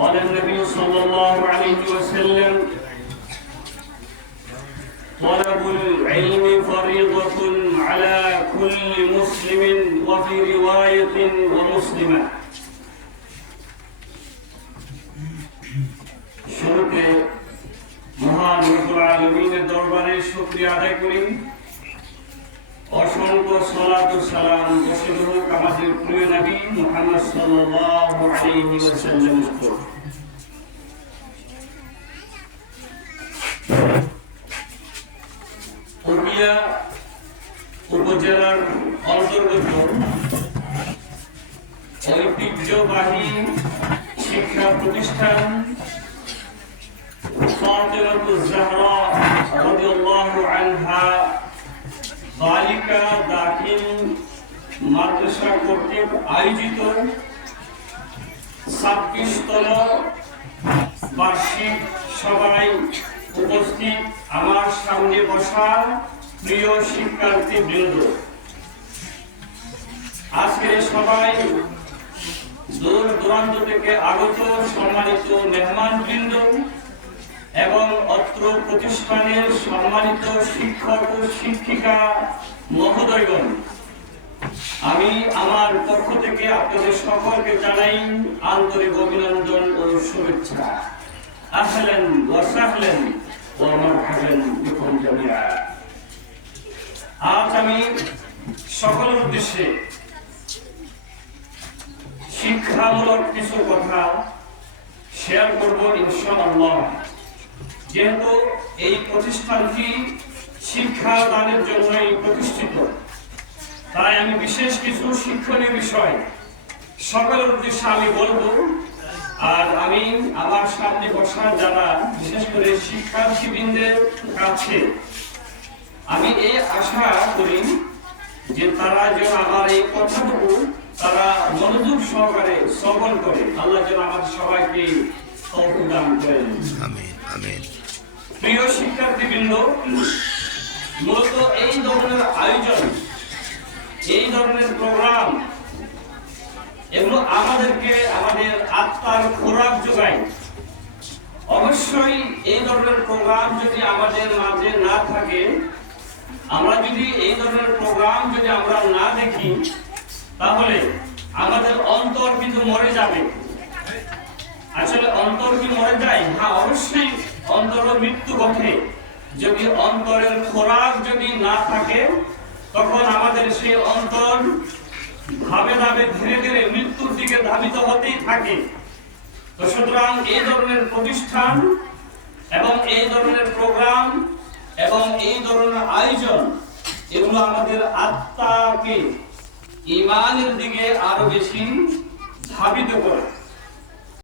قال النبي صلى الله عليه وسلم طلب العلم فريضة على كل مسلم وفي رواية ومسلمة শুরুতে মহান রব্বুল আলামিনের দরবারে শুকরিয়া আদায় করি। অসংখ্য সালাত ও সালাম বর্ষিত হোক আমাদের প্রিয় নবী মুহাম্মদ সাল্লাল্লাহু আলাইহি ওয়াসাল্লামের উপর। উখিয়া উপজেলার অন্তর্গত ঐতিহ্যবাহী শিক্ষা প্রতিষ্ঠান ফাতিমাতুজ জাহরা রাদিয়াল্লাহু আনহা বালিকা দাখিল মাদ্রাসা কর্তৃক আয়োজিত 26তম বার্ষিক সভায় উপস্থিত আমার সামনে বসা প্রিয় শিক্ষার্থীবৃন্দ, আজকের সভায় দূর দূরান্ত থেকে আগত সম্মানিত মেহমানবৃন্দ এবং অত্র প্রতিষ্ঠানের সম্মানিত শিক্ষক ও শিক্ষিকা মহোদয়গণ, আমি আমার পক্ষ থেকে আপনাদের সকলকে জানাই আন্তরিক অভিনন্দন ও শুভেচ্ছা। আহলান ওয়া সাহলান ওয়া মারহাবান বিকুম জামিআ। আজ আমি সকলের উদ্দেশ্যে শিক্ষামূলক কিছু কথা শেয়ার করব ইনশাআল্লাহ। যেহেতু এই প্রতিষ্ঠানটি শিক্ষাদানের জন্যই প্রতিষ্ঠিত, তাই আমি বিশেষ কিছু শিক্ষণীয় বিষয় সকলের উদ্দেশ্যে আমি বলবো। আর আমি আমার সামনে বসা যারা বিশেষ করে শিক্ষার্থীবৃন্দের কাছে আমি এই আশা করি যে তারা যেন আমার এই কথাটুকু তারা মনোযোগ সহকারে শ্রবণ করে। আল্লাহ যেন আমাদের সবাইকে তৌফিক দান করেন। আমিন আমিন। প্রিয় শিক্ষার্থীবৃন্দ, মূলত এই ধরনের আয়োজন, এই ধরনের প্রোগ্রাম, এগুলো আমাদেরকে আমাদের আত্মার খোরাক যোগায়। অবশ্যই এই ধরনের প্রোগ্রাম যদি আমাদের মাঝে না থাকে, আমরা যদি এই ধরনের প্রোগ্রাম যদি আমরা না দেখি, তাহলে আমাদের অন্তর কিন্তু মরে যাবে। আসলে অন্তর কি মরে যায়? হ্যাঁ, অবশ্যই অন্তরের মৃত্যু ঘটে। যদি অন্তরের খোরাক যদি না থাকে, তখন আমাদের সেই অন্তর ধাপে ধাপে ধীরে ধীরে মৃত্যুর দিকে ধাবিত হতেই থাকে। তো সুতরাং এই ধরনের প্রতিষ্ঠান এবং এই ধরনের প্রোগ্রাম এবং এই ধরনের আয়োজন, এগুলো আমাদের আত্মাকে ঈমানের দিকে আরো বেশি ধাবিত করে।